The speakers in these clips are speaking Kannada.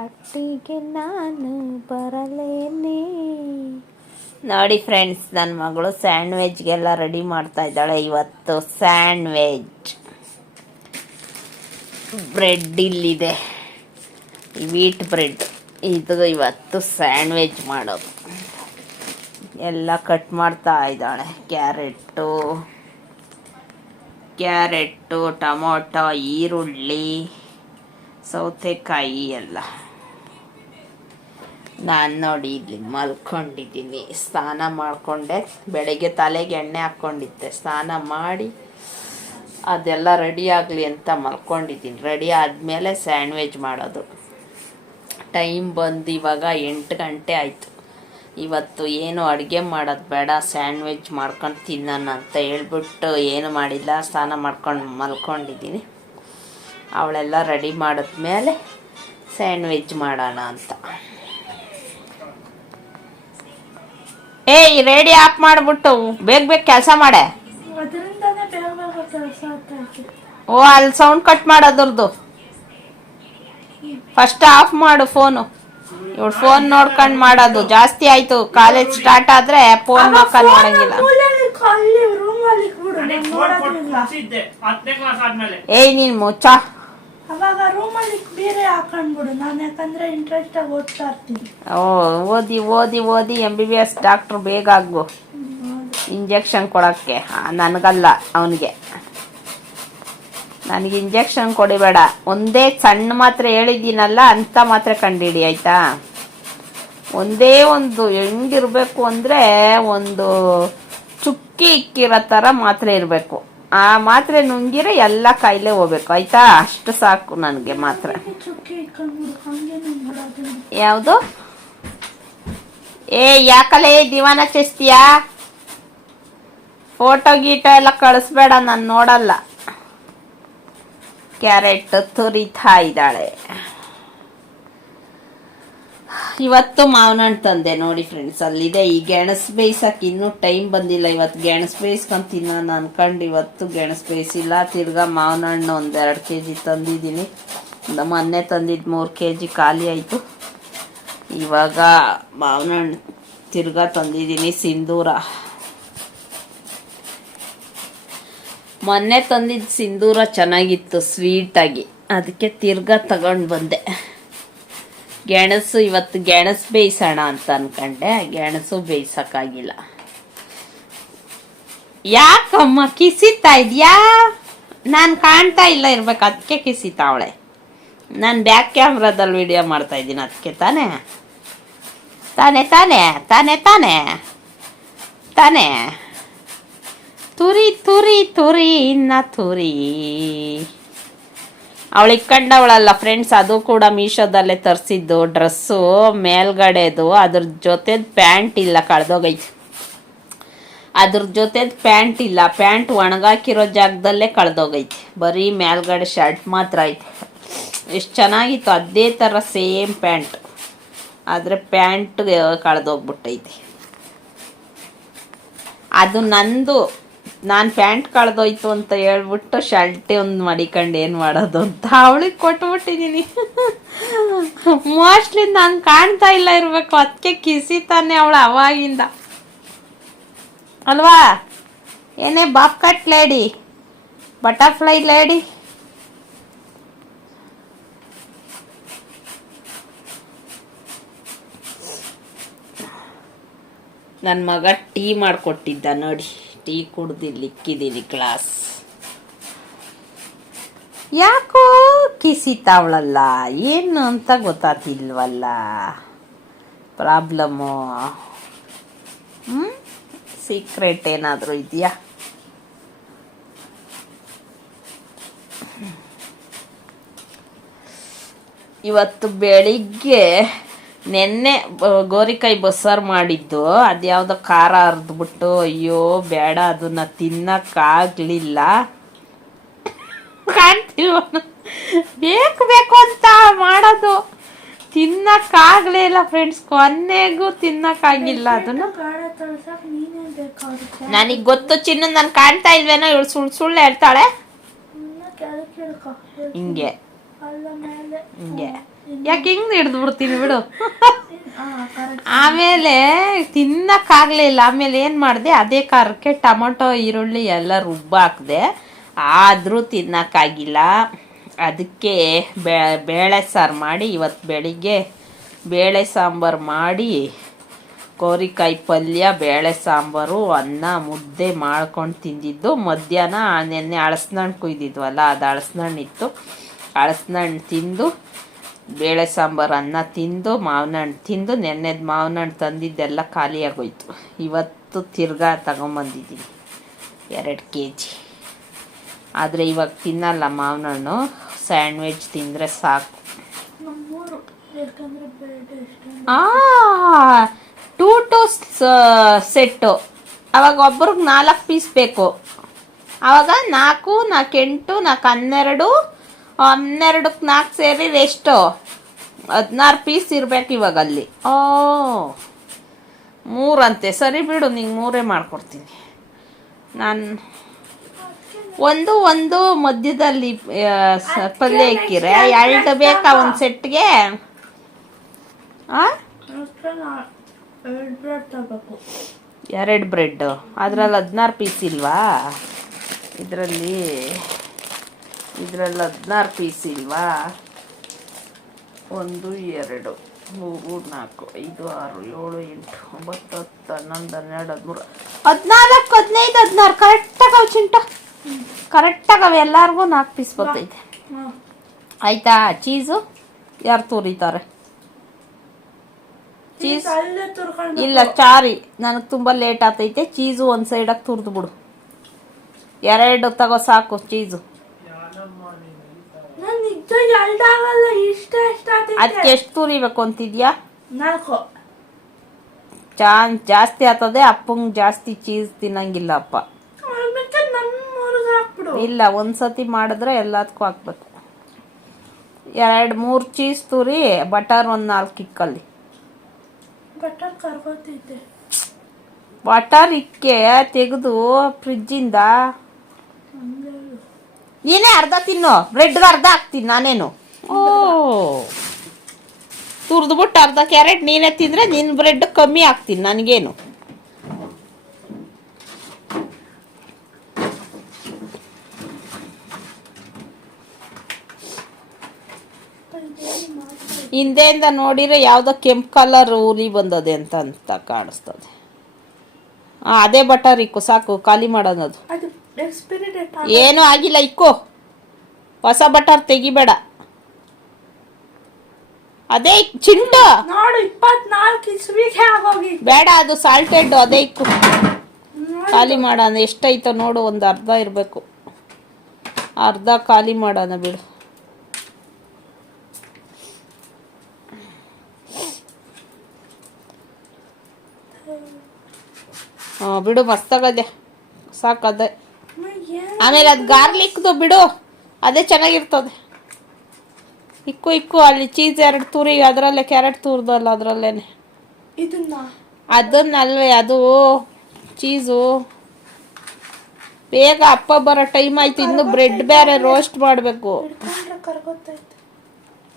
ಹಟ್ಟಿಗೆ ನಾನು ಬರಲೇನೆ. ನೋಡಿ ಫ್ರೆಂಡ್ಸ್ ನನ್ನ ಮಗಳು ಸ್ಯಾಂಡ್ವಿಚ್ಗೆಲ್ಲ ರೆಡಿ ಮಾಡ್ತಾ ಇದ್ದಾಳೆ ಇವತ್ತು. ಸ್ಯಾಂಡ್ವಿಚ್ ಬ್ರೆಡ್ ಇಲ್ಲಿದೆ. ವೀಟ್ ಬ್ರೆಡ್ ಇದು ಇವತ್ತು ಸ್ಯಾಂಡ್ವಿಚ್ ಮಾಡೋದು. ಎಲ್ಲ ಕಟ್ ಮಾಡ್ತಾ ಇದ್ದಾಳೆ. ಕ್ಯಾರೆಟು ಕ್ಯಾರೆಟ್ಟು ಟೊಮೊಟೊ, ಈರುಳ್ಳಿ, ಸೌತೆಕಾಯಿ ಎಲ್ಲ. ನಾನು ನೋಡಿ ಇಲ್ಲಿ ಮಲ್ಕೊಂಡಿದ್ದೀನಿ. ಸ್ನಾನ ಮಾಡಿಕೊಂಡೆ. ಬೆಳಗ್ಗೆ ತಲೆಗೆ ಎಣ್ಣೆ ಹಾಕ್ಕೊಂಡಿದ್ದೆ. ಸ್ನಾನ ಮಾಡಿ ಅದೆಲ್ಲ ರೆಡಿ ಆಗಲಿ ಅಂತ ಮಲ್ಕೊಂಡಿದ್ದೀನಿ. ರೆಡಿ ಆದಮೇಲೆ ಸ್ಯಾಂಡ್ವಿಚ್ ಮಾಡೋದು. ಟೈಮ್ ಬಂದು ಇವಾಗ ಎಂಟು ಗಂಟೆ ಆಯಿತು. ಇವತ್ತು ಏನು ಅಡುಗೆ ಮಾಡೋದು ಬೇಡ. ಸ್ಯಾಂಡ್ವಿಚ್ ಮಾಡ್ಕೊಂಡು ತಿನ್ನೋಣ ಅಂತ ಹೇಳ್ಬಿಟ್ಟು ಏನು ಮಾಡಿಲ್ಲ. ಸ್ನಾನ ಮಾಡ್ಕೊಂಡು ಮಲ್ಕೊಂಡಿದ್ದೀನಿ. ಅವಳೆಲ್ಲ ರೆಡಿ ಮಾಡಿದ್ಮೇಲೆ ಸ್ಯಾಂಡ್ವಿಚ್ ಮಾಡೋಣ ಅಂತ. ಏಯ್ ರೆಡಿ ಆಫ್ ಮಾಡ್ಬಿಟ್ಟು ಬೇಗ ಬೇಗ ಕೆಲಸ ಮಾಡೆ. ಓ ಅಲ್ಲಿ ಸೌಂಡ್ ಕಟ್ ಮಾಡೋದ್ರದ್ದು ಫಸ್ಟ್ ಆಫ್ ಮಾಡು ಫೋನು ಇವಳು ಫೋನ್ ನೋಡ್ಕೊಂಡು ಮಾಡೋದು. ಜಾಸ್ತಿ ಆಯ್ತು. ಕಾಲೇಜ್ ಸ್ಟಾರ್ಟ್ ಆದ್ರೆ ಫೋನ್ ನೋಡ್ಕೊಂಡು ಮಾಡಂಗಿಲ್ಲ. ಮೂಲೆಯಲ್ಲಿ ಅಲ್ಲಿ ರೂಮಲ್ಲಿ ಕೂಡ. ಫೋನ್ ಕೊಟ್ಟು ನೋಡೋದಿಲ್ಲ. ಕ್ಲಾಸ್ ಆದ್ಮೇಲೆ. ಏಯ್ ನೀನ್ ಮುಚ್ಚ. ಅವಾಗ ರೂಮಲ್ಲಿ ಬೇರೆ ಹಾಕೊಂಡ್ಬಿಡು. ನಾನು ಯಾಕಂದ್ರೆ ಇಂಟ್ರೆಸ್ಟ್ ಆಗಿ ಓದ್ತಾ ಇರ್ತೀನಿ. ಓ, ಓದಿ ಓದಿ ಓದಿ M B B S doctor ಬೇಗ ಆಗು ಇಂಜೆಕ್ಷನ್ ಕೊಡೋಕ್ಕೆ. ನನಗಲ್ಲ, ಅವನಿಗೆ. ನನಗೆ ಇಂಜೆಕ್ಷನ್ ಕೊಡಿಬೇಡ ಒಂದೇ ಸಣ್ಣ ಮಾತ್ರೆ ಹೇಳಿದ್ದೀನಲ್ಲ, ಅಂತ ಮಾತ್ರೆ ಕಂಡಿಡಿ, ಆಯ್ತಾ? ಒಂದೇ ಒಂದು ಹೆಂಗಿರ್ಬೇಕು ಅಂದರೆ ಒಂದು ಚುಕ್ಕಿ ಇಕ್ಕಿರೋ ಥರ ಮಾತ್ರೆ ಇರಬೇಕು. ಆ ಮಾತ್ರೆ ನುಂಗಿರೆ ಎಲ್ಲ ಕಾಯಿಲೆ ಹೋಗ್ಬೇಕು. ಆಯ್ತಾ? ಅಷ್ಟು ಸಾಕು ನನಗೆ ಮಾತ್ರ. ಯಾವುದು? ಏ, ಯಾಕಲೇ ದಿವಾನ ಚೆಸ್ತೀಯಾ? ಫೋಟೋ, ಗೀಟೋ ಎಲ್ಲ ಕಳಿಸ್ಬೇಡ, ನಾನು ನೋಡಲ್ಲ. ಕ್ಯಾರೆಟ್ ತುರಿತಾ ಇದ್ದಾಳೆ. ಇವತ್ತು ಮಾವಿನ ಹಣ್ಣು ತಂದೆ ನೋಡಿ ಫ್ರೆಂಡ್ಸ್ ಅಲ್ಲಿದೆ ಈ ಗೆಣಸ್ ಬೇಯಿಸಕ್ಕೆ ಇನ್ನೂ ಟೈಮ್ ಬಂದಿಲ್ಲ. ಇವತ್ತು ಗೆಣಸ್ ಬೇಯಿಸ್ಕೊಂಡು ತಿನ್ನೋಣ ಅನ್ಕೊಂಡು ಇವತ್ತು ಗೆಣಸ್ ಬೇಯಿಸಿಲ್ಲ. ತಿರ್ಗಾ ಮಾವಿನ ಹಣ್ಣು ಒಂದೆರಡು ಕೆ ಜಿ ತಂದಿದ್ದೀನಿ ಮೊನ್ನೆ ತಂದಿದ್ದು ಮೂರು ಕೆ ಜಿ ಖಾಲಿ ಆಯಿತು. ಇವಾಗ ಮಾವಿನ ಹಣ್ಣು ತಿರ್ಗಾ ತಂದಿದ್ದೀನಿ ಸಿಂಧೂರ. ಮೊನ್ನೆ ತಂದಿದ್ದ ಸಿಂಧೂರ ಚೆನ್ನಾಗಿತ್ತು ಸ್ವೀಟಾಗಿ ಅದಕ್ಕೆ ತಿರ್ಗಾ ತಗೊಂಡು ಬಂದೆ. ಗೆಣಸು ಇವತ್ತು ಗೆಣಸು ಬೇಯಿಸೋಣ ಅಂತ ಅನ್ಕೊಂಡೆ. ಗೆಣಸು ಬೇಯಿಸೋಕ್ಕಾಗಿಲ್ಲ. ಯಾಕಮ್ಮ ಕಿಸಿತಾ ಇದೆಯಾ? ನಾನು ಕಾಣ್ತಾ ಇಲ್ಲ ಇರ್ಬೇಕು ಅದಕ್ಕೆ ಕಿಸಿತಾವಳೆ. ನಾನು ಬ್ಯಾಕ್ ಕ್ಯಾಮ್ರಾದಲ್ಲಿ ವಿಡಿಯೋ ಮಾಡ್ತಾ ಇದ್ದೀನಿ ಅದಕ್ಕೆ ತಾನೆ. ತಾನೇ, ತಾನೆ ತಾನೆ ತಾನೆ. ತಾನೇ. ತುರಿ ತುರಿ ತುರಿ ಇನ್ನ ತುರಿ. ಅವಳು ಕಂಡವಳಲ್ಲ ಫ್ರೆಂಡ್ಸ್ ಅದು ಕೂಡ ಮೀಶೋದಲ್ಲೇ ತರಿಸಿದ್ದು ಡ್ರೆಸ್ಸು ಮೇಲ್ಗಡೆದು, ಅದ್ರ ಜೊತೆದು ಪ್ಯಾಂಟ್ ಇಲ್ಲ ಕಳೆದೋಗೈತೆ ಅದ್ರ ಜೊತೆದು ಪ್ಯಾಂಟ್ ಇಲ್ಲ ಪ್ಯಾಂಟ್ ಒಣಗಾಕಿರೋ ಜಾಗದಲ್ಲೇ ಕಳೆದೋಗೈತೆ ಬರೀ ಮೇಲ್ಗಡೆ ಶರ್ಟ್ ಮಾತ್ರ ಐತೆ. ಎಷ್ಟು ಚೆನ್ನಾಗಿತ್ತು, ಅದೇ ಥರ ಸೇಮ್ ಪ್ಯಾಂಟ್ ಆದರೆ ಪ್ಯಾಂಟ್ ಕಳೆದೋಗ್ಬಿಟ್ಟೈತೆ. ಅದು ನಂದು ನಾನು ಪ್ಯಾಂಟ್ ಕಳೆದೋಯ್ತು ಅಂತ ಹೇಳ್ಬಿಟ್ಟು ಶರ್ಟೆ ಒಂದು ಮಡಿಕೊಂಡು ಏನು ಮಾಡೋದು ಅಂತ ಅವಳಿಗೆ ಕೊಟ್ಬಿಟ್ಟಿದ್ದೀನಿ ಮೋಸ್ಟ್ಲಿ ನಾನು ಕಾಣ್ತಾ ಇಲ್ಲ ಇರಬೇಕು ಅದಕ್ಕೆ ಕಿಸಿತಾನೆ ಅವಳು ಅವಾಗಿಂದ. ಅಲ್ವಾ? ಏನೇ Baap cut lady, butterfly lady. ನನ್ನ ಮಗ ಟೀ ಮಾಡಿಕೊಟ್ಟಿದ್ದ ನೋಡಿ. ಟೀ ಕುಡ್ದು ಇಕ್ಕಿದ್ದೀನಿ ಗ್ಲಾಸ್ ಯಾಕೋ ಕಿಸಿತಾವಳಲ್ಲ, ಏನು ಅಂತ ಗೊತ್ತಾತಿಲ್ವಲ್ಲ ಪ್ರಾಬ್ಲಮ್ಮು ಹ್ಞೂ ಸೀಕ್ರೆಟ್ ಏನಾದರೂ ಇದೆಯಾ? ಇವತ್ತು ಬೆಳಿಗ್ಗೆ ನೆನ್ನೆ ಗೋರಿಕಾಯಿ ಬಸ್ಸಾರು ಮಾಡಿದ್ದು. ಅದ್ಯಾವುದೋ ಖಾರ ಹರಿದ್ಬಿಟ್ಟು ಅಯ್ಯೋ ಬೇಡ ಅದನ್ನ ತಿನ್ನಕ್ಕಾಗ್ಲಿಲ್ಲ ಕಾಣ್ತೀವ ಬೇಕು ಬೇಕು ಅಂತ ಮಾಡೋದು. ತಿನ್ನಕ್ಕಾಗ್ಲೇ ಇಲ್ಲ ಫ್ರೆಂಡ್ಸ್ ಕೊನೆಗೂ ತಿನ್ನಕ್ಕಾಗಿಲ್ಲ ಅದನ್ನ. ನನಗ್ ಗೊತ್ತು ಚಿನ್ನ ನಾನು ಕಾಣ್ತಾ ಇಲ್ವೇನೋ ಇವಳು ಸುಳ್ಳು ಸುಳ್ಳು ಹೇಳ್ತಾಳೆ. ಹಿಂಗೆ. ಹಿಂಗೆ. ಯಾಕೆ ಹಿಂಗ್ ಹಿಡ್ದು ಬಿಡ್ತೀನಿ ಬಿಡು? ಆಮೇಲೆ ತಿನ್ನಕ್ಕಾಗ್ಲಿಲ್ಲ ಆಮೇಲೆ ಏನು ಮಾಡಿದೆ? ಅದೇ ಖಾರಕ್ಕೆ ಟೊಮೊಟೊ ಈರುಳ್ಳಿ ಎಲ್ಲ ರುಬ್ಬ ಹಾಕಿದೆ. ಆದರೂ ತಿನ್ನಕ್ಕಾಗಿಲ್ಲ. ಅದಕ್ಕೆ ಬೇ- ಬೇಳೆ ಸಾರು ಮಾಡಿ ಇವತ್ತು ಬೆಳಿಗ್ಗೆ ಬೇಳೆ ಸಾಂಬಾರು ಮಾಡಿ ಕೋರಿಕಾಯಿ ಪಲ್ಯ ಬೇಳೆ ಸಾಂಬಾರು ಅನ್ನ ಮುದ್ದೆ ಮಾಡ್ಕೊಂಡು ತಿಂದಿದ್ದು. ಮಧ್ಯಾಹ್ನ ನೆನ್ನೆ ಅಳಸ್ನಣ್ಣು ಕುಯ್ದಿದ್ವಲ್ಲ ಅದು ಅಳಸ್ನಣ್ಣು ಇತ್ತು. ಹಣ್ಣು ತಿಂದು ಬೇಳೆ ಸಾಂಬಾರು ಅನ್ನ ತಿಂದು ಮಾವಿನ ಹಣ್ಣು ತಿಂದು ನೆನ್ನೆದು ಮಾವಿನ ಹಣ್ಣು ತಂದಿದ್ದೆಲ್ಲ ಖಾಲಿಯಾಗೋಯ್ತು. ಇವತ್ತು ತಿರ್ಗಾ ತಗೊಂಬಂದಿದ್ದೀನಿ. ಎರಡು ಕೆ ಜಿ ಆದರೆ ಇವಾಗ ತಿನ್ನಲ್ಲ ಮಾವಿನ ಹಣ್ಣು ಸ್ಯಾಂಡ್ವಿಚ್ ತಿಂದರೆ ಸಾಕು. Two two set. ಅವಾಗ ಒಬ್ರಿಗೆ ನಾಲ್ಕು ಪೀಸ್ ಬೇಕು. ಅವಾಗ ನಾಲ್ಕು ನಾಲ್ಕು ಎಂಟು ನಾಲ್ಕು ಹನ್ನೆರಡು ಹನ್ನೆರಡಕ್ಕೆ ನಾಲ್ಕು ಸೇರಿ ಎಷ್ಟು? ಹದಿನಾರು ಪೀಸ್ ಇರಬೇಕು ಇವಾಗ ಅಲ್ಲಿ ಓ, ಮೂರಂತೆ. ಸರಿ ಬಿಡು, ನಿಂಗೆ ಮೂರೇ ಮಾಡಿಕೊಡ್ತೀನಿ. ನಾನು ಒಂದು ಒಂದು ಮಧ್ಯದಲ್ಲಿ ಪಲ್ಯ ಇಕ್ಕಿರೆ ಎರಡು ಬೇಕಾ ಒಂದು ಸೆಟ್ಗೆ? ಎರಡು ಬ್ರೆಡ್ ಅದರಲ್ಲಿ ಹದಿನಾರು ಪೀಸ್ ಇಲ್ವಾ? ಇದರಲ್ಲಿ ಇದರಲ್ಲಿ ಹದಿನಾರು ಪೀಸ್ ಇಲ್ವಾ? ಒಂದು ಎರಡು ಮೂರು ನಾಲ್ಕು ಐದು ಆರು ಏಳು ಎಂಟು ಒಂಬತ್ತು ಹತ್ತು ಹನ್ನೊಂದು ಹನ್ನೆರಡು ಹದಿಮೂರು. ಹದಿನಾಲ್ಕು ಹದಿನೈದು ಹದಿನಾರು ಆಗಿ ಚಿಂಟ. ಕರೆಕ್ಟಾಗವೆ ಎಲ್ಲರಿಗೂ ನಾಲ್ಕು ಪೀಸ್ ಬರ್ತೈತೆ. ಆಯ್ತಾ? ಚೀಸು ಯಾರು ತೋರಿತಾರೆ ಚೀಸ್ ಇಲ್ಲ ಚಾರಿ ನನಗೆ ತುಂಬ ಲೇಟ್ ಆಗ್ತೈತೆ. ಚೀಸು ಒಂದು ಸೈಡಾಗಿ ತುರಿದು ಬಿಡು. ಎರಡು ತಗೋ ಸಾಕು ಚೀಸು ನಾನು ನಿಜ ಎರಡಾಗಲ್ಲ ಇಷ್ಟ ಇಷ್ಟ ಅದಕ್ಕೆ ಎಷ್ಟು ತುರಿಬೇಕು ಅಂತಿದ್ಯಾ ನಾಲ್ಕು. ಚಾನ್ ಜಾಸ್ತಿ ಆಗ್ತದೆ ಅಪ್ಪಂಗೆ ಜಾಸ್ತಿ ಚೀಸ್ ತಿನ್ನಂಗಿಲ್ಲ ಅಪ್ಪ ಇಲ್ಲ ಒಂದ್ಸತಿ ಮಾಡಿದ್ರೆ ಎಲ್ಲದಕ್ಕೂ ಹಾಕ್ಬೇಕು ಎರಡು ಮೂರು ಚೀಸ್ ತುರಿ ಬಟರ್ ಒಂದು ನಾಲ್ಕು ಇಕ್ಕಲ್ಲಿ. ಬಟರ್ ಕರ್ಗೋತೈತೆ ಬಟರ್ ಇಕ್ಕೆ ತೆಗೆದು ಫ್ರಿಜ್ಜಿಂದ ನೀನೇ ಅರ್ಧ ತಿನ್ನು ಬ್ರೆಡ್ ಅರ್ಧ ಹಾಕ್ತೀನಿ ನಾನೇನು. ಓ. ತುರ್ದ್ಬಿಟ್ಟು ಅರ್ಧ ಕ್ಯಾರೆಟ್ ನೀನೇ ತಿಂದರೆ ನಿನ್ನ ಬ್ರೆಡ್ ಕಮ್ಮಿ ಹಾಕ್ತೀನಿ ನನಗೇನು. ಹಿಂದೆಯಿಂದ ನೋಡಿದ್ರೆ ಯಾವುದೋ ಕೆಂಪು ಕಲರ್ ಹುಲಿ ಬಂದದೆ ಅಂತ ಅಂತ ಕಾಣಿಸ್ತದೆ. ಆ, ಅದೇ ಬಟರ್ ಇಕ್ಕು ಸಾಕು ಖಾಲಿ ಮಾಡೋದು ಅದು ಎಕ್ಸ್ಪೈರಿ ಡೇಟ್ ಏನೂ ಆಗಿಲ್ಲ ಇಕ್ಕು. ಹೊಸ ಬಟರ್ ತೆಗಿಬೇಡ. ಅದೇ ಚಿಂಟು! ನೋಡು ಇಪ್ಪತ್ನಾಲ್ಕು ಇಸ್ವಿಗೆ ಆಗೋಗಿ. ಬೇಡ ಅದು ಸಾಲ್ಟೆಡ್ ಅದೇ ಇಕ್ಕು. ಖಾಲಿ ಮಾಡೋಣ ಎಷ್ಟೈತೋ ನೋಡು ಒಂದು ಅರ್ಧ ಇರಬೇಕು. ಅರ್ಧ ಖಾಲಿ ಮಾಡೋಣ ಬಿಡು. ಹಾಂ ಬಿಡು ಮಸ್ತಾಗದೆ ಸಾಕದೆ ಆಮೇಲೆ ಅದು ಗಾರ್ಲಿಕ್ದು ಬಿಡು ಅದೇ ಚೆನ್ನಾಗಿರ್ತದೆ. ಇಕ್ಕು ಇಕ್ಕು ಅಲ್ಲಿ ಚೀಸ್ ಎರಡು ತೂರಿ ಅದರಲ್ಲೇ ಕ್ಯಾರೆಟ್ ತೂರ್ದಲ್ಲ ಅದರಲ್ಲೇನೆ. ಇದನ್ನ? ಅದನ್ನಲ್ವೇ ಅದು ಚೀಸು ಬೇಗ ಅಪ್ಪ ಬರೋ ಟೈಮ್ ಆಯ್ತು ಇನ್ನು ಬ್ರೆಡ್ ಬೇರೆ ರೋಸ್ಟ್ ಮಾಡಬೇಕು.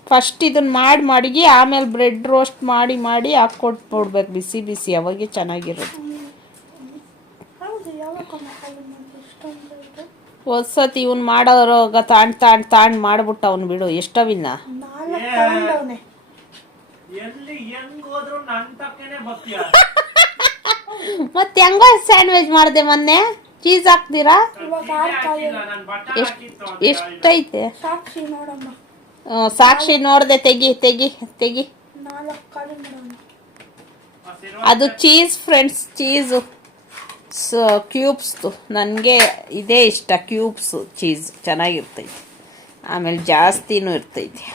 ಫಸ್ಟ್ ಇದನ್ನ ಮಾಡಿ ಮಡಗಿ ಆಮೇಲೆ ಬ್ರೆಡ್ ರೋಸ್ಟ್ ಮಾಡಿ ಮಾಡಿ ಹಾಕ್ಕೊಟ್ಬಿಡ್ಬೇಕು ಬಿಸಿ ಬಿಸಿ ಅವಾಗೆ ಚೆನ್ನಾಗಿರುತ್ತೆ ಹೊಸತಿ ಇವನ್ ಮಾಡೋರು ತಾಂಡ್ ತಾಂಡ್ ತಾಂಡ್ ಮಾಡ್ಬಿಟ್ಟ ಅವ್ನು ಬಿಡು ಎಷ್ಟವಿನ್ನ ಮತ್ತೆ ಹೆಂಗೋ ಸ್ಯಾಂಡ್ವಿಚ್ ಮಾಡಿದೆ ಮೊನ್ನೆ? ಚೀಸ್ ಹಾಕ್ತೀರಾ? ಎಷ್ಟೈತೆ? ಸಾಕ್ಷಿ ನೋಡಮ್ಮ. ಸಾಕ್ಷಿ ನೋಡ್ದೆ ತೆಗಿ ತೆಗಿ ತೆಗಿ. ಅದು ಚೀಸ್ ಫ್ರೆಂಡ್ಸ್ ಚೀಸು. ಕ್ಯೂಬ್ಸ್ದು ನನಗೆ ಇದೇ ಇಷ್ಟ. ಕ್ಯೂಬ್ಸ್ ಚೀಸ್ ಚೆನ್ನಾಗಿರ್ತೈತಿ. ಆಮೇಲೆ ಜಾಸ್ತಿನೂ ಇರ್ತೈತಿ.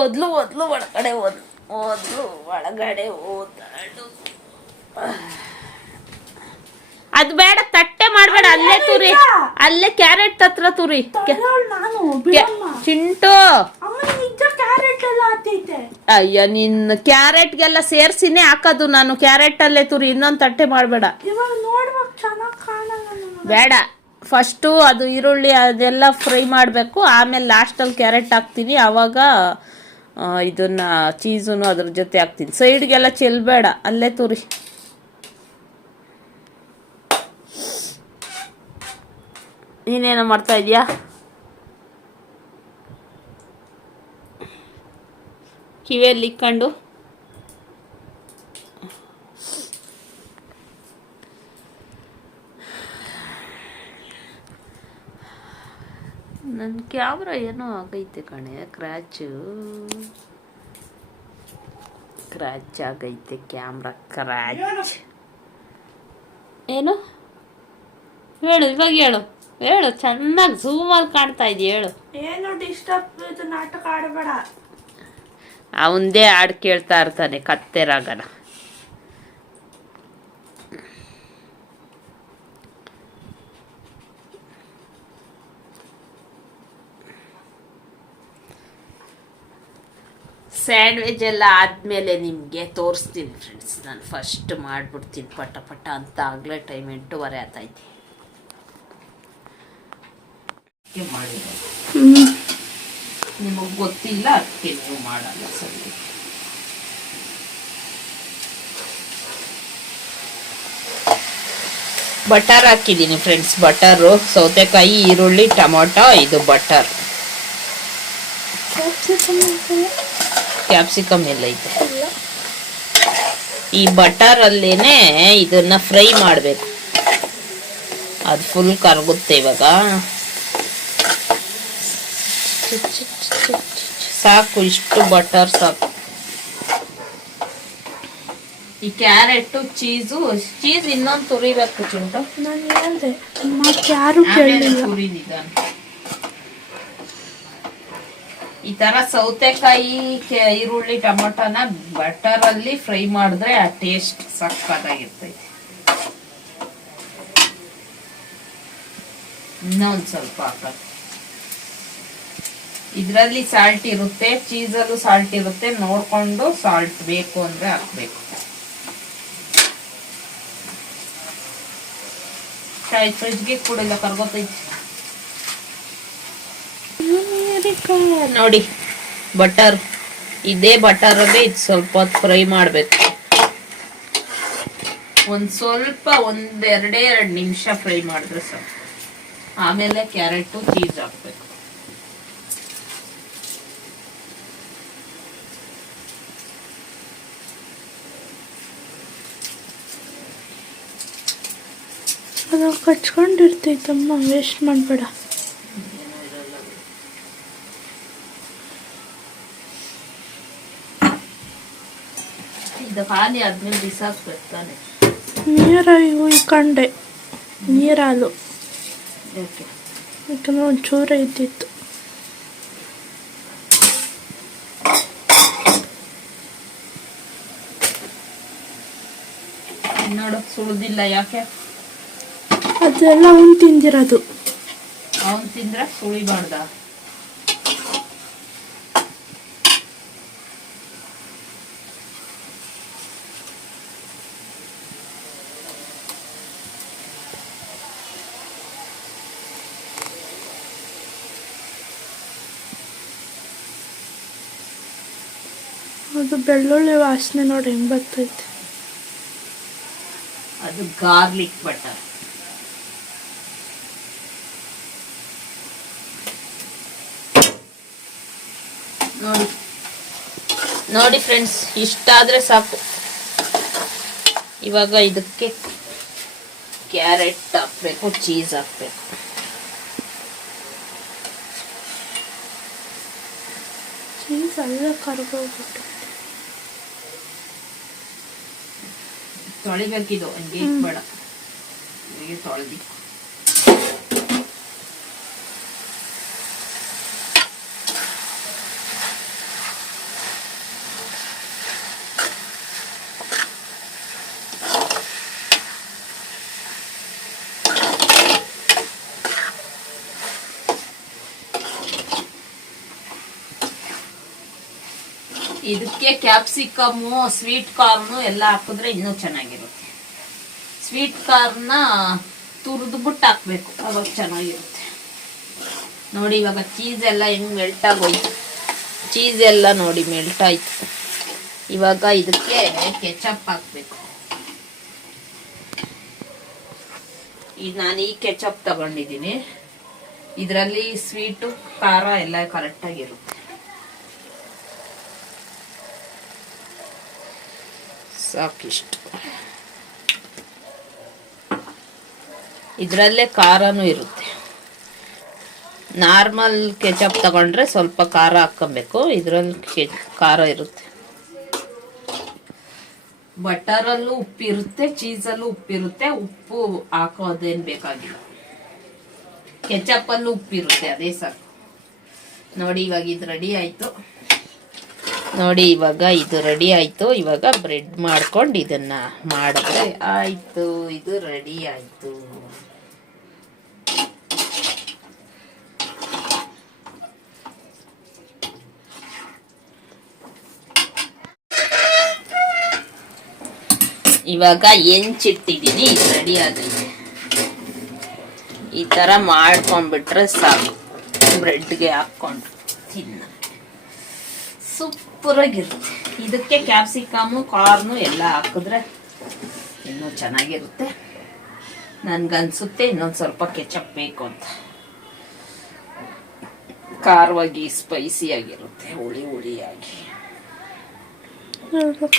ಓದ್ಲು ಓದ್ಲು, ಒಳಗಡೆ ಓದ್ ಓದ್ಲು, ಒಳಗಡೆ ಓದಾಡು ಅದು ಬೇಡ ತಟ್ಟೆ ಮಾಡಬೇಡ. ಅಲ್ಲೇ ತುರಿ. ಅಲ್ಲೇ ಕ್ಯಾರೆಟ್ ತತ್ರ ತುರಿ. ಚಿಂಟು. ಅಯ್ಯ ನಿನ್ನ ಕ್ಯಾರೆಟ್ಗೆಲ್ಲ ಸೇರ್ಸಿನೇ ಹಾಕೋದು ನಾನು. ಕ್ಯಾರೆಟ್ ಅಲ್ಲೇ ತುರಿ ಇನ್ನೊಂದ್ ತಟ್ಟೆ ಮಾಡಬೇಡ. ಬೇಡ. ಫಸ್ಟು ಅದು ಈರುಳ್ಳಿ ಅದೆಲ್ಲ ಫ್ರೈ ಮಾಡಬೇಕು. ಆಮೇಲೆ ಲಾಸ್ಟಲ್ಲಿ ಕ್ಯಾರೆಟ್ ಹಾಕ್ತೀನಿ. ಆವಾಗ ಇದನ್ನ ಚೀಸನು ಅದ್ರ ಜೊತೆ ಹಾಕ್ತೀನಿ. ಸೈಡ್ಗೆಲ್ಲ ಚೆಲ್ಬೇಡ. ಅಲ್ಲೇ ತುರಿ. ನೀನೇನೋ ಮಾಡ್ತಾ ಇದೆಯಾ? ಕಿವಿಯಲ್ಲಿ ಇಕ್ಕೊಂಡು. ನನ್ನ ಕ್ಯಾಮ್ರಾ ಏನೋ ಆಗೈತೆ ಕಣೆ ಕ್ರ್ಯಾಚು. ಕ್ರ್ಯಾಚ್ ಆಗೈತೆ ಕ್ಯಾಮ್ರಾ ಕ್ರ್ಯಾಚ್. ಏನು? ಹೇಳು ಇವಾಗ ಹೇಳು. ಹೇಳು ಚೆನ್ನಾಗಿ ಝೂಮಲ್ಲಿ ಕಾಣ್ತಾ ಇದೆಯಾ ಹೇಳು. ಏನು ಡಿಸ್ಟರ್ಬ್ ಇದು ನಾಟಕ ಆಡಬೇಡ. ಅವಂದೇ ಹಾಡು ಕೇಳ್ತಾ ಇರ್ತಾನೆ ಕತ್ತೆ ರಾಗನ. ಸ್ಯಾಂಡ್ವಿಚ್ ಎಲ್ಲ ಆದಮೇಲೆ ನಿಮಗೆ ತೋರಿಸ್ತೀನಿ ಫ್ರೆಂಡ್ಸ್ ನಾನು ಫಸ್ಟ್ ಮಾಡಿಬಿಡ್ತೀನಿ ಪಟ ಪಟ ಅಂತ ಆಗಲೇ ಟೈಮ್ ಎಂಟೂವರೆ ಆತೈತಿ ಮಾಡಿರೋದು. ನಿಮಗೆ ಗೊತ್ತಿಲ್ಲ ಅದಕ್ಕೆ ನೀವು ಮಾಡಲ್ಲ ಸರಿ. ಬಟರ್ ಹಾಕಿದ್ದೀನಿ ಫ್ರೆಂಡ್ಸ್ ಬಟರು ಸೌತೆಕಾಯಿ ಈರುಳ್ಳಿ ಟೊಮೊಟೊ ಇದು ಬಟರ್. ಕ್ಯಾಪ್ಸಿಕಮ್ ಎಲ್ಲ ಐತೆ ಈ ಬಟರ್ ಇದನ್ನು ಇದನ್ನ ಫ್ರೈ ಮಾಡಬೇಕು. ಅದು ಫುಲ್ ಕರಗುತ್ತೆ ಇವಾಗ. ಸಾಕು ಇಷ್ಟು ಬಟರ್ ಸಾಕು. ಈ ಕ್ಯಾರೆಟ್ ಚೀಸು ಚೀಸ್ ಇನ್ನೊಂದು ತುರಿಬೇಕು ಚಿಂಟು. ನಾನು ಹೇಳ್ದೆ ಮತ್ತೆ ಯಾರು ಆಮೇಲೆ ಕೇಳಲಿಲ್ಲ. ತುರಿದಿದ್ದಾನೆ ಈ ತರ ಸೌತೆಕಾಯಿ ಈರುಳ್ಳಿ ಟೊಮೊಟೊನ ಬಟರ್ ಅಲ್ಲಿ ಫ್ರೈ ಮಾಡಿದ್ರೆ ಆ ಟೇಸ್ಟ್ ಸಕ್ಕತ್ತಾಗಿರ್ತೈತೆ. ಇನ್ನೊಂದ್ ಸ್ವಲ್ಪ ಹಾಕೋದು ಇದರಲ್ಲಿ ಸಾಲ್ಟ್ ಇರುತ್ತೆ ಚೀಸಲ್ಲೂ ಸಾಲ್ಟ್ ಇರುತ್ತೆ, ನೋಡ್ಕೊಂಡು ಸಾಲ್ಟ್ ಬೇಕು ಅಂದ್ರೆ ಹಾಕ್ಬೇಕು. ಫ್ರಿಜ್ಗೆ ಕೂಡಿಲ್ಲ ಕರ್ಗೋತೈತಿ ನೋಡಿ ಬಟರ್ ಇದೇ ಬಟರಲ್ಲಿ ಇದು ಸ್ವಲ್ಪ ಫ್ರೈ ಮಾಡಬೇಕು. ಒಂದು ಸ್ವಲ್ಪ ಒಂದೆರಡೇ ಎರಡು ನಿಮಿಷ ಫ್ರೈ ಮಾಡಿದ್ರೆ ಸಾಕು. ಆಮೇಲೆ ಕ್ಯಾರೆಟು ಚೀಸ್ ಹಾಕ್ಬೇಕು. ಅದು ಕಚ್ಕೊಂಡಿರ್ತೈತಮ್ಮ ವೇಸ್ಟ್ ಮಾಡಬೇಡ. ಖಾಲಿ ಆದ್ಮೇಲೆ ಬಿಸಾಕ್ಬೇಕು ತಾನೆ. ನೀರ ಇಕ್ಕಂಡೆ ನೀರಾಲು. ಓಕೆ. ಯಾಕಂದ್ರೆ ಒಂಚೂರ ಇದ್ದಿತ್ತು. ನೋಡೋಕೆ ಸುಳ್ದಿಲ್ಲ ಯಾಕೆ? ಅದೆಲ್ಲ ಅವ್ನು ತಿಂದಿರೋದು. ಅವನ್ ತಿಂದ್ರೆ ಸುಳಿಬಾರ್ದ. ಅದು ಬೆಳ್ಳುಳ್ಳಿ ವಾಸನೆ ನೋಡಿ ಹೆಂಗ್ ಬರ್ತೈತೆ. ಅದು ಗಾರ್ಲಿಕ್ ಬಟರ್ ನೋಡಿ ನೋಡಿ ಫ್ರೆಂಡ್ಸ್ ಇಷ್ಟಾದರೆ ಸಾಕು. ಇವಾಗ ಇದಕ್ಕೆ ಕ್ಯಾರೆಟ್ ಹಾಕ್ಬೇಕು ಚೀಸ್ ಹಾಕ್ಬೇಕು. ಚೀಸ್ ಎಲ್ಲ ಕರ್ಗೋಗ್ಬಿಟ್ಟು. ತೊಳಿಬೇಕಿದು ಹಂಗೆ ಬೇಡ ಹೀಗೆ ಇದಕ್ಕೆ ಕ್ಯಾಪ್ಸಿಕಮ್ಮು ಸ್ವೀಟ್ ಕಾರ್ನು ಎಲ್ಲ ಹಾಕಿದ್ರೆ ಇನ್ನೂ ಚೆನ್ನಾಗಿರುತ್ತೆ. ಸ್ವೀಟ್ ಕಾರ್ನ ತುರಿದ್ಬಿಟ್ಟು ಹಾಕ್ಬೇಕು, ಅವಾಗ ಚೆನ್ನಾಗಿರುತ್ತೆ. ನೋಡಿ ಇವಾಗ ಚೀಸ್ ಎಲ್ಲ ಹೆಂಗ್ ಮೆಲ್ಟ್ ಆಗೋಯ್ತು. ಚೀಸ್ ಎಲ್ಲ ನೋಡಿ ಮೆಲ್ಟ್ ಆಯ್ತು. ಇವಾಗ ಇದಕ್ಕೆ ಕೆಚಪ್ ಹಾಕ್ಬೇಕು. ಈಗ ನಾನು ಈ ಕೆಚಪ್ ತಗೊಂಡಿದ್ದೀನಿ. ಇದರಲ್ಲಿ ಸ್ವೀಟು ಖಾರ ಎಲ್ಲ ಕರೆಕ್ಟಾಗಿರುತ್ತೆ ಸಾಕಿಷ್ಟು. ಇದರಲ್ಲೇ ಖಾರನೂ ಇರುತ್ತೆ. ನಾರ್ಮಲ್ ಕೆಚಪ್ ತಗೊಂಡ್ರೆ ಸ್ವಲ್ಪ ಖಾರ ಹಾಕ್ಕೊಬೇಕು. ಇದರಲ್ಲಿ ಖಾರ ಇರುತ್ತೆ. ಬಟರಲ್ಲೂ ಉಪ್ಪಿರುತ್ತೆ, ಚೀಸಲ್ಲೂ ಉಪ್ಪಿರುತ್ತೆ. ಉಪ್ಪು ಹಾಕೋದೇನು ಬೇಕಾಗಿಲ್ಲ. ಕೆಚಪ್ಪಲ್ಲೂ ಉಪ್ಪಿರುತ್ತೆ, ಅದೇ ಸಾಕು. ನೋಡಿ ಇವಾಗ ಇದು ರೆಡಿ ಆಯಿತು. ನೋಡಿ, ಇವಾಗ ಇದು ರೆಡಿ ಆಯಿತು. ಇವಾಗ ಬ್ರೆಡ್ ಮಾಡ್ಕೊಂಡು ಇದನ್ನು ಮಾಡಿದ್ರೆ ಆಯಿತು. ಇದು ರೆಡಿ ಆಯಿತು. ಇವಾಗ ಹೆಂಚಿಟ್ಟಿದ್ದೀನಿ ಇದು ರೆಡಿ ಆಗೈತೆ ಈ ಥರ ಮಾಡ್ಕೊಂಡ್ಬಿಟ್ರೆ ಸಾಕು. ಬ್ರೆಡ್ಗೆ ಹಾಕ್ಕೊಂಡು ತಿನ್ನ. ಸೂಪರಾಗಿರುತ್ತೆ. ಇದಕ್ಕೆ ಕ್ಯಾಪ್ಸಿಕಮು ಕಾರ್ನು ಎಲ್ಲ ಹಾಕಿದ್ರೆ ಇನ್ನೂ ಚೆನ್ನಾಗಿರುತ್ತೆ. ನನಗನ್ಸುತ್ತೆ ಇನ್ನೊಂದು ಸ್ವಲ್ಪ ಕೆಚಪ್ ಬೇಕು ಅಂತ. ಖಾರವಾಗಿ ಸ್ಪೈಸಿ ಆಗಿರುತ್ತೆ ಹುಳಿ ಹುಳಿಯಾಗಿ.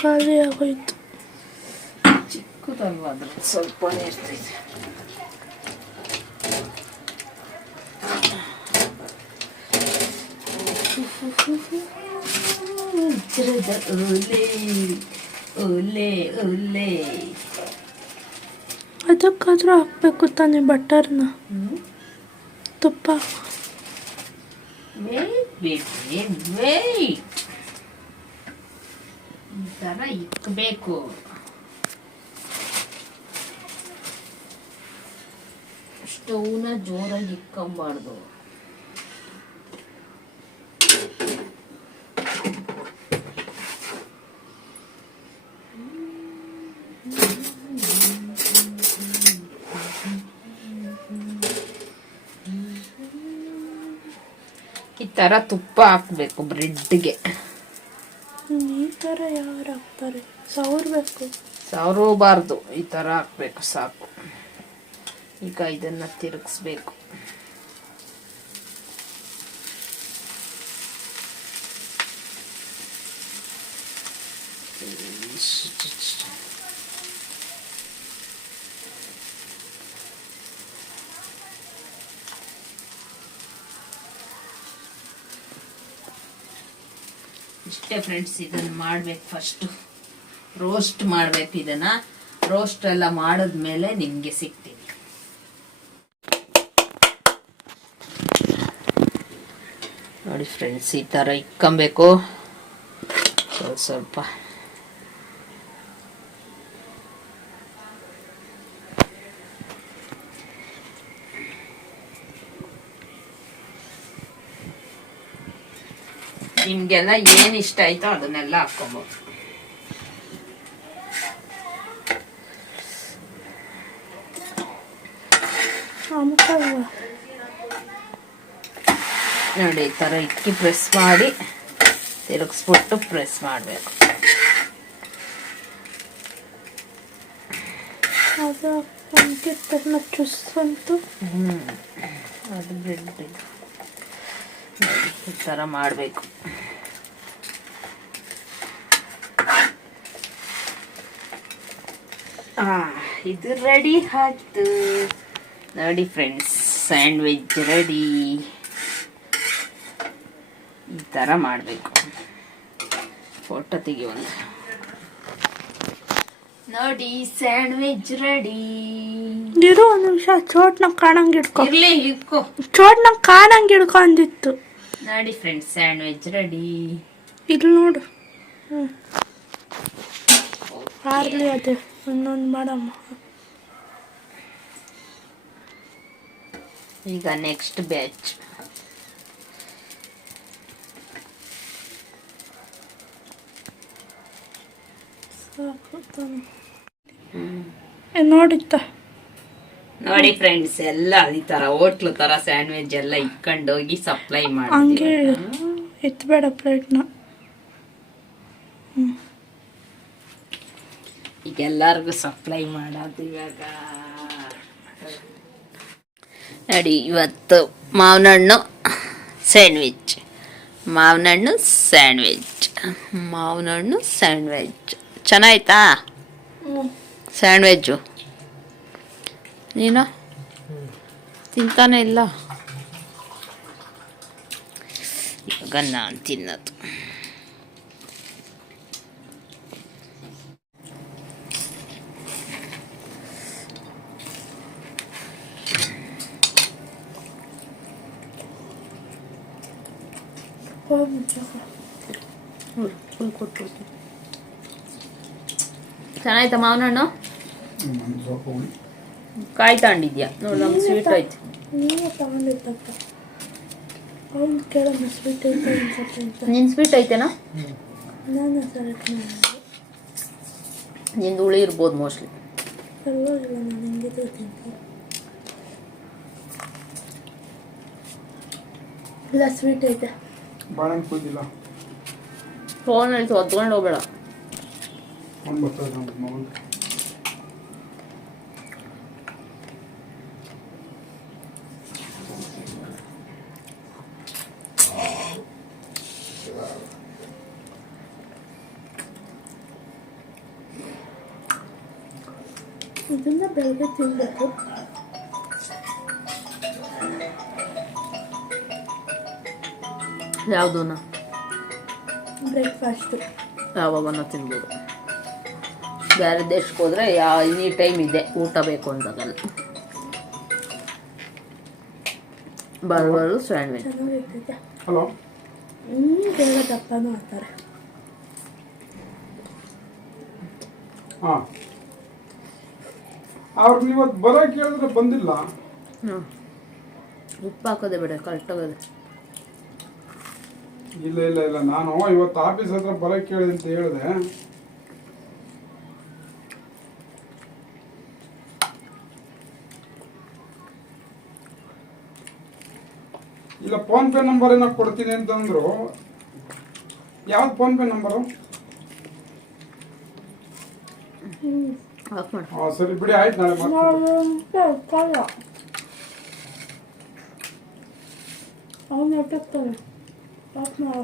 ಖಾಲಿ ಆಗೋಯ್ತು. ಚಿಕ್ಕದಲ್ವ ಅದ್ರ ಸ್ವಲ್ಪನೇ ಇರ್ತೈತೆ ವಜ್ರದ ಒಲೆ ಒಲೆ ಒಲೆ ಅದಕ್ಕಾದ್ರೂ ಹಾಕ್ಬೇಕು ತಾನೆ ಬಟರ್ನ ತುಪ್ಪ ವೇಟ್ ವೇಟ್ ವೇಟ್ ಈ ಥರ ಇಕ್ಬೇಕು ಸ್ಟವ್ನ ಜೋರಾಗಿ ಇಕ್ಕೊಂಬಾರ್ದು ಥರ ತುಪ್ಪ ಹಾಕಬೇಕು ಬ್ರೆಡ್ಗೆ. ಈ ಥರ ಯಾರು ಹಾಕ್ತಾರೆ? ಸವರ್ಬೇಕು ಸವರೋಬಾರ್ದು ಈ ಥರ ಹಾಕ್ಬೇಕು ಸಾಕು. ಈಗ ಇದನ್ನು ತಿರುಗಿಸ್ಬೇಕು. ಇಷ್ಟೇ ಫ್ರೆಂಡ್ಸ್ ಇದನ್ನು ಮಾಡ್ಬೇಕು ಫಸ್ಟು ರೋಸ್ಟ್ ಮಾಡ್ಬೇಕು ಇದನ್ನ. ರೋಸ್ಟ್ ಎಲ್ಲ ಮಾಡಿದ್ಮೇಲೆ ನಿಮ್ಗೆ ಸಿಗ್ತೀನಿ. ನೋಡಿ ಫ್ರೆಂಡ್ಸ್ ಈ ಥರ ಇಕ್ಕೊಬೇಕು. ಸ್ವಲ್ಪ ಸ್ವಲ್ಪ. ನಿಮ್ಗೆಲ್ಲ ಏನು ಇಷ್ಟ ಆಯ್ತೋ ಅದನ್ನೆಲ್ಲ ಹಾಕ್ಕೊಬೋದು. ನೋಡಿ ಈ ಥರ ಇಕ್ಕಿ ಪ್ರೆಸ್ ಮಾಡಿ ತಿರುಗಿಸ್ಬಿಟ್ಟು ಪ್ರೆಸ್ ಮಾಡಬೇಕು. ಅದು ಅಂತಿರ್ತಲ್ಲ ಚುಸ್ಸಂತು ಹ್ಞೂ ಅದು ಬ್ರೆಡ್ ಈ ಥರ ಮಾಡಬೇಕು. ಇದು ರೆಡಿ ಆಯ್ತು. ನೋಡಿ ಫ್ರೆಂಡ್ಸ್ ಸ್ಯಾಂಡ್ವಿಚ್ ರೆಡಿ. ಈ ಥರ ಮಾಡಬೇಕು. ಫೋಟೋ ತೆಗಿಯೋಣ. ನೋಡಿ ಸ್ಯಾಂಡ್ವಿಚ್ ರೆಡಿ. ಇರು ಒಂದು ನಿಮಿಷ ಚೋಟ್ನ ಕಾಣಂಗೆ ಹಿಡ್ಕೊ ಇರ್ಲಿ ಚೋಟ್ನ ಕಾಣಂಗೆ ಹಿಡ್ಕೊಂಡಿತ್ತು ನೋಡಿ ಫ್ರೆಂಡ್ಸ್ ಸ್ಯಾಂಡ್ವಿಚ್ ರೆಡಿ ಇಲ್ಲಿ ನೋಡು. ಹ್ಞೂ ಆರ್ಲಿ ಅದೇ ಇನ್ನೊಂದು ಮಾಡಮ್ಮ. ಈಗ ನೆಕ್ಸ್ಟ್ ಬ್ಯಾಚ್ ಸಾಕು ನೋಡಿತ್ತ? ನೋಡಿ ಫ್ರೆಂಡ್ಸ್ ಎಲ್ಲ ಈ ತರ ಹೋಟ್ಲ್ ತರ ಸ್ಯಾಂಡ್ವಿಚ್ ಎಲ್ಲ ಇಟ್ಕೊಂಡೋಗಿ ಸಪ್ಲೈ ಹಂಗೆ ಮಾಡಿ ಎತ್ತಬೇಡ ಪ್ಲೇಟ್ನ ಈಗ ಎಲ್ಲರಿಗೂ ಸಪ್ಲೈ ಮಾಡೋದು ಇವಾಗ. ನೋಡಿ ಇವತ್ತು ಮಾವಿನ ಹಣ್ಣು ಸ್ಯಾಂಡ್ವಿಚ್ ಮಾವಿನ ಹಣ್ಣು ಸ್ಯಾಂಡ್ವಿಚ್ ಮಾವಿನ ಹಣ್ಣು ಸ್ಯಾಂಡ್ವಿಚ್ ಚೆನ್ನಾಯ್ತಾ ಸ್ಯಾಂಡ್ವಿಚ್ಚು ನೀನು? ತಿಂತಾನೆ ಇಲ್ಲ. ಇವಾಗ ನಾನು ತಿನ್ನೋದು. ಫುಲ್ ಕೊಟ್ಟು ಚೆನ್ನಾಯ್ತಾ ಮಾವಿನ ಹಣ್ಣು ಕಾಯಿ ತಗೊಂಡಿದ್ಯಾ ನೋಡಿ ನಮ್ಗೆ ಸ್ವೀಟ್ ಆಯ್ತು. ನೀನೇ ತಗೊಂಡಿದ್ದಕ್ಕ. ಅವ್ನು ಕೇಳಮ್ಮ ಸ್ವೀಟ್ ಐತೆ ಅನ್ಸುತ್ತೆ ಅಂತ. ನಿನ್ನ ಸ್ವೀಟ್ ಐತೆನಾ? ನಾನು ನಿಂದು ಉಳಿ ಇರ್ಬೋದು ಮೋಸ್ಟ್ಲಿ ಪರವಾಗಿಲ್ಲ ನಾನು ಹೆಂಗಿದ್ರು ತಿಂತೀನಿ. ಇಲ್ಲ ಸ್ವೀಟ್ ಐತೆ. ಬಾಳೆಹಣ್ಣು ಕುಯ್ದಿಲ್ಲ. ಫೋನಲ್ಲಿ ಒದ್ಕೊಂಡು ಹೋಗ್ಬೇಡ. ಇದನ್ನ ಬೆಳಗ್ಗೆ ತಿನ್ನಬೇಕು ಯಾವುದನ್ನ ಬ್ರೇಕ್ಫಾಸ್ಟು. ಯಾವಾಗನ ತಿನ್ಬೋದು. ಬೇರೆ ದೇಶಕ್ಕೆ ಹೋದ್ರೆ ಯಾ ಎನಿ ಟೈಮ್ ಇದೆ ಊಟ ಬೇಕು ಅಂದಾಗಲ್ಲ. ಬರ್ಗರು ಸ್ಯಾಂಡ್ವಿಚ್ ಚೆನ್ನಾಗಿರ್ತೈತೆ. ಹಲೋ? ಹ್ಞೂ ದಪ್ಪನೂ ಆಗ್ತಾರೆ ಹಾಂ. ಅವ್ರು ಇವತ್ತು ಬರೋ ಕೇಳಿದ್ರೆ ಬಂದಿಲ್ಲ. ಹ್ಞೂ ಉಪ್ಪು ಹಾಕೋದೆ ಬೇಡ ಕರೆಕ್ಟಾಗದೆ ಇಲ್ಲ ಇಲ್ಲ ಇಲ್ಲ. ನಾನು ಇವತ್ತು ಆಫೀಸ್ ಹತ್ರ ಬರೋಕೆ ಕೇಳಿದೆ ಅಂತ ಹೇಳಿದೆ. ಇಲ್ಲ ಫೋನ್ ಪೇ ನಂಬರ್ ಏನೋ ಕೊಡ್ತೀನಿ ಅಂತಂದ್ರು ಯಾವ್ದು ಫೋನ್ ಪೇ ನಂಬರು ಆಫ್ ಮಾಡಿ ಹಾಂ ಸರಿ ಬಿಡಿ ಆಯ್ತು ನಾಳೆ ಮಾಡ್ತೀನಿ ಕಾಲ ಅವನು ಎಟ್ಟಿರ್ತಾನೆ ಪಾಪ ಮಾಡ